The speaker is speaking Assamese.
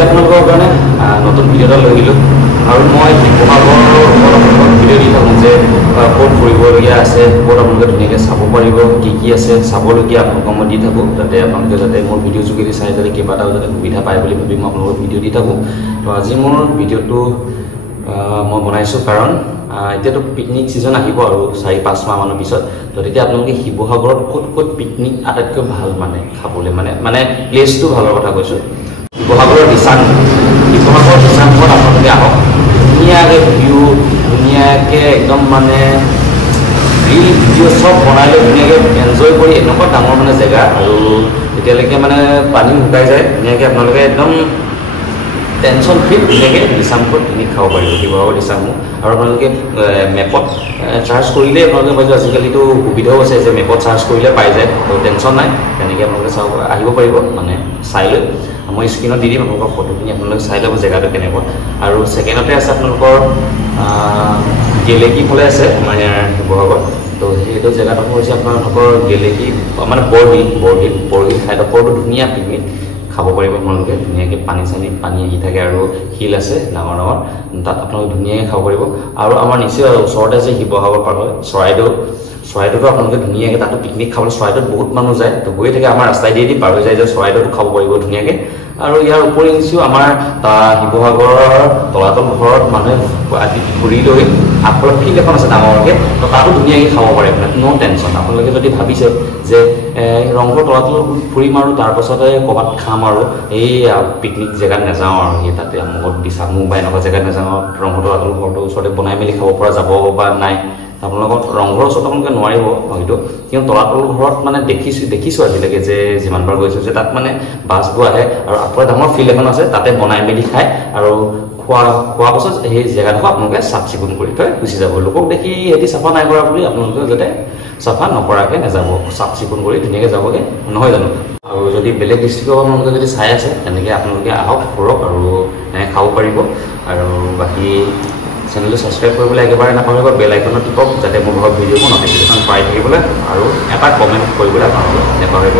আপোনালোকৰ কাৰণে নতুন ভিডিঅ' এটা লৈ দিলোঁ আৰু মই শিৱসাগৰৰ ভিডিঅ' দি থাকোঁ যে ক'ত ফুৰিবলগীয়া আছে, ক'ত আপোনালোকে ধুনীয়াকৈ চাব পাৰিব, কি আছে চাবলগীয়া আপোনালোকক মই দি থাকোঁ, যাতে আপোনালোকে যাতে মোৰ ভিডিঅ' যোগেদি চাই যাতে কিবা এটা যাতে সুবিধা পায় বুলি ভাবি মই আপোনালোকৰ ভিডিঅ' দি থাকোঁ। তো আজি মোৰ ভিডিঅ'টো মই বনাইছোঁ কাৰণ এতিয়াতো পিকনিক ছিজন আহিব আৰু 4-5 মাহমানৰ পিছত। তো তেতিয়া আপোনালোকে শিৱসাগৰত ক'ত পিকনিক আটাইতকৈ ভাল মানে খাবলৈ মানে প্লেচটো ভালৰ কথা কৈছোঁ। শিৱসাগৰৰ দিচাংমুখত আপোনালোকে আহক, ধুনীয়াকৈ ভিউ, ধুনীয়াকৈ একদম মানে ৰিল ভিডিঅ' চব বনাই লৈ ধুনীয়াকৈ এনজয় কৰি এনেকুৱা ডাঙৰ মানে জেগা আৰু এতিয়ালৈকে মানে পানী শুকাই যায়, ধুনীয়াকৈ আপোনালোকে একদম টেনশ্যন ফ্ৰী ধুনীয়াকৈ দিচাংমুখত পিকনিক খাব পাৰিব, শিৱসাগৰ দিচাংমুখ। আৰু আপোনালোকে মেপত চাৰ্চ কৰিলেই আপোনালোকে পাইছোঁ, আজিকালিতো সুবিধাও আছে যে মেপত চাৰ্চ কৰিলে পাই যায়, তো টেনশ্যন নাই, তেনেকৈ আপোনালোকে আহিব পাৰিব মানে চাই লৈ। মই স্ক্ৰীণত দি দিম আপোনালোকৰ ফটোখিনি, আপোনালোকে চাই ল'ব জেগাটো কেনেকুৱা। আৰু ছেকেণ্ডতে আছে আপোনালোকৰ গেলেকী ফালে আছে আমাৰ ইয়াৰ শিৱসাগৰ। তো সেইটো জেগাটো হৈছে আপোনালোকৰ গেলেকী মানে বৰহিল ঠাইডোখৰটো ধুনীয়া পিকনিক খাব পাৰিব আপোনালোকে, ধুনীয়াকৈ পানী আহি থাকে আৰু শিল আছে ডাঙৰ ডাঙৰ, তাত আপোনালোকে ধুনীয়াকৈ খাব পাৰিব। আৰু আমাৰ নিশ্চয় ওচৰতে আছে শিৱসাগৰ পাৰ হয় চৰাইদেউতো আপোনালোকে ধুনীয়াকৈ তাতো পিকনিক খাবলৈ, চৰাইদেউত বহুত মানুহ যায়, তো গৈ থাকে আমাৰ ৰাস্তাইদি পাৰ হৈ যায় যে চৰাইদেউতো খাব পাৰিব ধুনীয়াকৈ। আৰু ইয়াৰ উপৰি নিশ্চয় আমাৰ শিৱসাগৰৰ তলাতল ঘৰত মানুহে আদি ঘূৰি লৈ আগফালে ফিল্ড এখন আছে ডাঙৰকৈ, তো তাতো ধুনীয়াকৈ খাব পাৰে মানে ন' টেনশ্যন। আপোনালোকে যদি ভাবিছে যে ৰংঘৰ তলাতল ফুৰিম আৰু তাৰপাছতে ক'ৰবাত খাম আৰু এই পিকনিক জেগাত নাযাওঁ আৰু সেই তাতে আমুকত দিচাংমুখ বা এনেকুৱা জেগাত নাযাওঁ, ৰংঘৰ তলাতল ঘৰটো ওচৰতে বনাই মেলি খাব পৰা যাব বা নাই, আপোনালোকৰ ৰংঘৰৰ ওচৰত আপোনালোকে নোৱাৰিব হয়তো, কিন্তু তলাতল ঘৰত মানে দেখিছোঁ আজিলৈকে যে যিমানবাৰ গৈছোঁ যে তাত মানে বাছবোৰ আহে আৰু আগফালে ডাঙৰ ফিল্ড এখন আছে, তাতে বনাই মেলি খায় আৰু খোৱা পাছত সেই জেগাডোখৰ আপোনালোকে চাফ চিকুণ কৰি থৈ গুচি যাব। লোকক দেখি সিহঁতি চাফা নাই কৰা বুলি আপোনালোকে যাতে চাফা নকৰাকৈ নাযাব, চাফ চিকুণ কৰি ধুনীয়াকৈ যাবগৈ, নহয় জানো? আৰু যদি বেলেগ ডিষ্ট্ৰিক্টৰ আপোনালোকে যদি চাই আছে তেনেকৈ আপোনালোকে আহক ফুৰক আৰু এনেকৈ খাব পাৰিব। আৰু বাকী চেনেলটো ছাবস্ক্ৰাইব কৰিবলৈ একেবাৰে নাপাহৰিব, বেল আইকনত টিপক যাতে মোৰ ঘৰত ভিডিঅ'বোৰ নটিফিকেশ্যন পাই থাকিবলৈ, আৰু এটা কমেণ্ট কৰিবলৈ আপোনালোকে নাপাহৰিব।